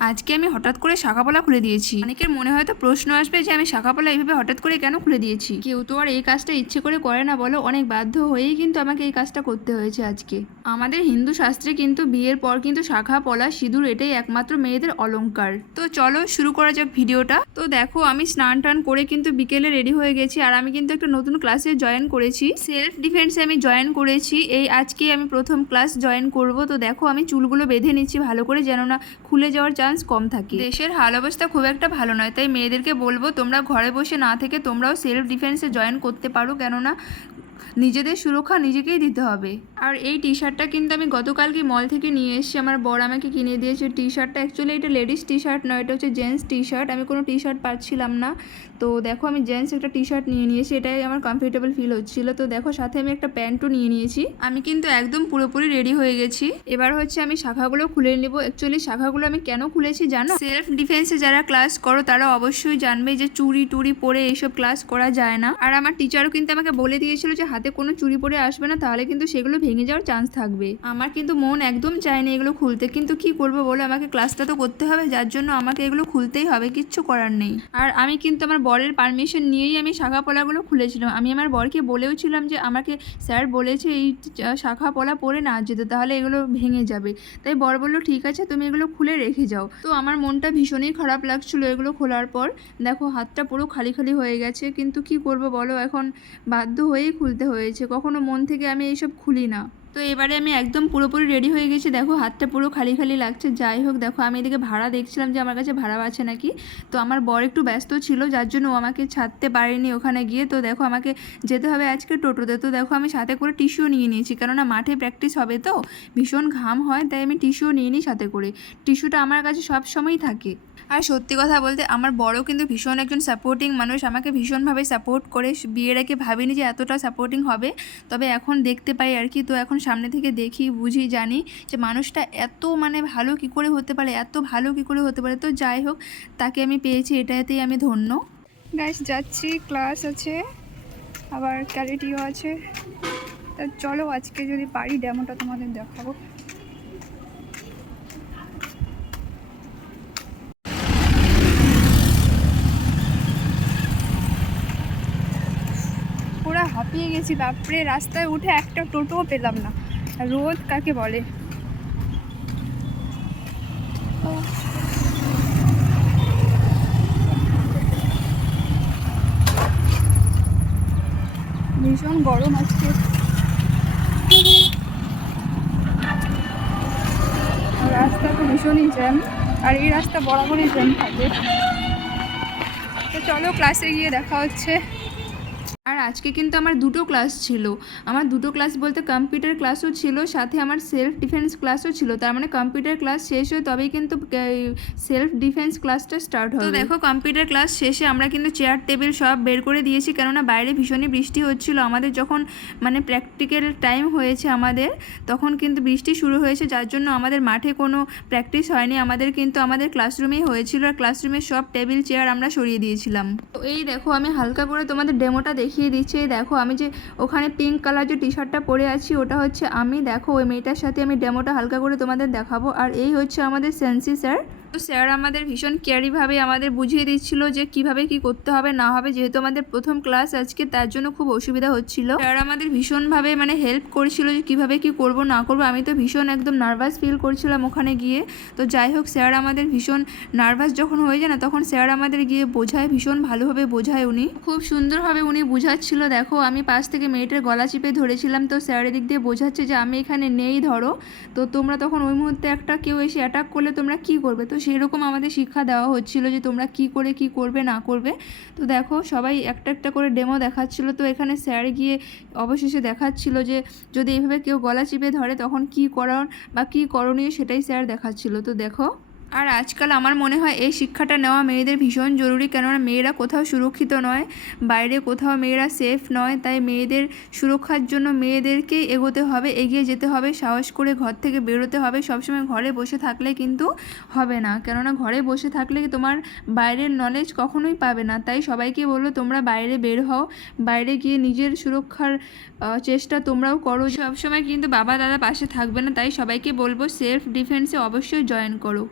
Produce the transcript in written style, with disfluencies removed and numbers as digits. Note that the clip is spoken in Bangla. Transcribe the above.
আজকে আমি হঠাৎ করে শাখাপলা খুলে দিয়েছি। অনেকের মনে হয়তো প্রশ্ন আসবে যে আমি শাখাপলা এইভাবে হঠাৎ করে কেন খুলে দিয়েছি। কেউ তো আর এই কাজটা ইচ্ছে করে করে না বলো, অনেক বাধ্য হয়েই কিন্তু আমাকে এই কাজটা করতে হয়েছে আজকে। আমাদের হিন্দু শাস্ত্রে কিন্তু বিয়ের পর কিন্তু শাখা পলা সিঁদুর এটাই একমাত্র মেয়েদের অলংকার। তো চলো শুরু করা যাক ভিডিওটা। তো দেখো আমি স্নান টান করে কিন্তু বিকেলে রেডি হয়ে গেছি, আর আমি কিন্তু একটা নতুন ক্লাসে জয়েন করেছি। সেলফ ডিফেন্সে আমি জয়েন করেছি, এই আজকে আমি প্রথম ক্লাস জয়েন করব। তো দেখো আমি চুলগুলো বেঁধে নিচ্ছি ভালো করে, যেন না খুলে যাওয়ার চান্স কম থাকে। দেশের হাল অবস্থা খুব একটা ভালো নয়, তাই মেয়েদেরকে বলবো তোমরা ঘরে বসে না থেকে তোমরাও সেলফ ডিফেন্সে জয়েন করতে পারো, কেননা নিজেদের সুরক্ষা নিজেকেই দিতে হবে। আর এই টি শার্টটা কিন্তু আমি গতকালকে মল থেকে নিয়ে এসেছি, আমার বর আমাকে কিনে দিয়েছে। টি শার্টটা অ্যাকচুয়ালি এটা লেডিস টি শার্ট নয়, এটা হচ্ছে জেন্টস টি শার্ট। আমি কোনো টি শার্ট পাচ্ছিলাম না, তো দেখো আমি জেন্টস একটা টি শার্ট নিয়ে নিয়েছি, এটাই আমার কমফোর্টেবল ফিল হচ্ছিলো। তো দেখো সাথে আমি একটা প্যান্টও নিয়ে নিয়েছি। আমি কিন্তু একদম পুরোপুরি রেডি হয়ে গেছি। এবার হচ্ছে আমি শাখাগুলো খুলে নেব। অ্যাকচুয়ালি শাখাগুলো আমি কেন খুলেছি জানো? সেলফ ডিফেন্সে যারা ক্লাস করো তারা অবশ্যই জানবে যে চুড়ি টুড়ি পরে এইসব ক্লাস করা যায় না। আর আমার টিচারও কিন্তু আমাকে বলে দিয়েছিল যে হাতে কোনো চুড়ি পরে আসবে না, তাহলে কিন্তু সেগুলো ভেঙে যাওয়ার চান্স থাকবে। আমার কিন্তু মন একদম চায়নি এগুলো খুলতে, কিন্তু কি করবো বলো, আমাকে ক্লাসটা তো করতে হবে, যার জন্য আমাকে এগুলো খুলতেই হবে, কিচ্ছু করার নেই। আর আমি কিন্তু আমার বরের পারমিশন নিয়েই আমি শাখা পলাগুলো খুলেছিলাম। আমি আমার বরকে বলেও ছিলাম যে আমাকে স্যার বলেছে এই শাখা পলা পরে না যেতে, তাহলে এগুলো ভেঙে যাবে। তাই বর বললো ঠিক আছে তুমি এগুলো খুলে রেখে যাও। তো আমার মনটা ভীষণই খারাপ লাগছিল এগুলো খোলার পর। দেখো হাতটা পুরো খালি খালি হয়ে গেছে, কিন্তু কি করব বলো, এখন বাধ্য হয়েই খুলতে হয়েছে। কখনো মন থেকে আমি এইসব খুলি না। তো এবারে আমি একদম পুরোপুরি রেডি হয়ে গেছি। দেখো হাতটা পুরো খালি খালি লাগছে। যাই হোক, দেখো আমি এদিকে ভাড়া দেখছিলাম যে আমার কাছে ভাড়া আছে নাকি। তো আমার বর একটু ব্যস্ত ছিল, যার জন্য ও আমাকে ছাড়তে পারেনি ওখানে গিয়ে। তো দেখো আমাকে যেতে হবে আজকে টোটোতে। তো দেখো আমি সাথে করে টিস্যুও নিয়ে নিয়েছি, কেননা মাঠে প্র্যাকটিস হবে তো ভীষণ ঘাম হয়, তাই আমি টিস্যুও নিয়ে নিই সাথে করে। টিস্যুটা আমার কাছে সব সময়ই থাকে। আর সত্যি কথা বলতে আমার বড়ও কিন্তু ভীষণ একজন সাপোর্টিং মানুষ, আমাকে ভীষণভাবে সাপোর্ট করে। বিয়ের আগে ভাবিনি যে এতটা সাপোর্টিং হবে, তবে এখন দেখতে পাই আর কি। তো এখন সামনে থেকে দেখি বুঝি জানি যে মানুষটা এত ভালো কি করে হতে পারে, এত ভালো কি করে হতে পারে। তো যাই হোক, তাকে আমি পেয়েছি, এটাতেই আমি ধন্য। গাইস যাচ্ছি, ক্লাস আছে, আবার ক্যারেটিও আছে। তা চলো আজকে যদি পারি ডেমোটা তোমাদের দেখাবো। পুরো হাঁপিয়ে গেছি বাপরে, রাস্তায় উঠে একটা টোটোও পেলাম না। রোদ কাকে বলে। ভীষণ গরম আজকে, রাস্তা তো ভীষণই জ্যাম, আর এই রাস্তা বরাবরই জ্যাম থাকে। তো চলো ক্লাসে গিয়ে দেখা হচ্ছে। আর আজকে কিন্তু আমার দুটো ক্লাস ছিল। আমার দুটো ক্লাস বলতে কম্পিউটার ক্লাসও ছিল, সাথে আমার সেলফ ডিফেন্স ক্লাসও ছিল। তার মানে কম্পিউটার ক্লাস শেষ হয় তবেই কিন্তু সেলফ ডিফেন্স ক্লাসটা স্টার্ট হবে। তো দেখো কম্পিউটার ক্লাস শেষে আমরা কিন্তু চেয়ার টেবিল সব বের করে দিয়েছি, কেননা বাইরে ভীষণই বৃষ্টি হচ্ছিল। আমাদের যখন প্র্যাকটিক্যাল টাইম হয়েছে আমাদের, তখন কিন্তু বৃষ্টি শুরু হয়েছে, যার জন্য আমাদের মাঠে কোনো প্র্যাকটিস হয়নি, আমাদের কিন্তু আমাদের ক্লাসরুমেই হয়েছিল। আর ক্লাসরুমের সব টেবিল চেয়ার আমরা সরিয়ে দিয়েছিলাম। তো এই দেখো আমি হালকা করে তোমাদের ডেমোটা দেখিয়ে দিচ্ছি। দেখো আমি যে ওখানে পিঙ্ক কালার যে টি শার্টটা পরে আছি, ওটা হচ্ছে আমি। দেখো ওই মেয়েটার সাথে আমি ডেমোটা হালকা করে তোমাদের দেখাবো। আর এই হচ্ছে আমাদের সেন্সি স্যার। তো স্যার আমাদের ভীষণ কেয়ারিভাবে আমাদের বুঝিয়ে দিচ্ছিল যে কিভাবে কি করতে হবে না হবে, যেহেতু আমাদের প্রথম ক্লাস আজকে, তার জন্য খুব অসুবিধা হচ্ছিল। স্যার আমাদের ভীষণভাবে হেল্প করছিল যে কিভাবে কি করব না করব। আমি তো ভীষণ একদম নার্ভাস ফিল করছিলাম ওখানে গিয়ে। তো যাই হোক, স্যার আমাদের ভীষণ নার্ভাস যখন হয়ে যায় না, তখন স্যার আমাদের গিয়ে বোঝায়, ভীষণ ভালোভাবে বোঝায় উনি, খুব সুন্দরভাবে উনি বোঝাচ্ছিল। দেখো আমি পাশ থেকে মেয়েটার গলা চিপে ধরেছিলাম, তো স্যার এদিক দিয়ে বোঝাচ্ছে যে আমি এখানে নেই ধরো। তো তোমরা তখন ওই মুহূর্তে একটা কেউ এসে অ্যাটাক করলে তোমরা কি করবে, তো সেরকম আমাদের শিক্ষা দেওয়া হচ্ছিল যে তোমরা কি করে কি করবে না করবে। তো দেখো সবাই একটা একটা করে ডেমো দেখাচ্ছিল। তো এখানে স্যার গিয়ে অবশেষে দেখাচ্ছিল যে যদি এইভাবে কেউ গলা চিপে ধরে তখন কি করার বা কি করণীয়, সেটাই স্যার দেখাচ্ছিল। তো দেখো, আর আজকাল আমার মনে হয় এই শিক্ষাটা নেওয়া মেয়েদের ভীষণ জরুরি, কেননা মেয়েরা কোথাও সুরক্ষিত নয়, বাইরে কোথাও মেয়েরা সেফ নয়। তাই মেয়েদের সুরক্ষার জন্য মেয়েদেরকেই এগোতে হবে, এগিয়ে যেতে হবে, সাহস করে ঘর থেকে বেরোতে হবে। সবসময় ঘরে বসে থাকলে কিন্তু হবে না, কেননা ঘরে বসে থাকলে তোমার বাইরের নলেজ কখনোই পাবে না। তাই সবাইকে বললো তোমরা বাইরে বের হও, বাইরে গিয়ে নিজের সুরক্ষার চেষ্টা তোমরাও করো। সবসময় কিন্তু বাবা দাদা পাশে থাকবে না, তাই সবাইকে বলবো সেলফ ডিফেন্সে অবশ্যই জয়েন করো।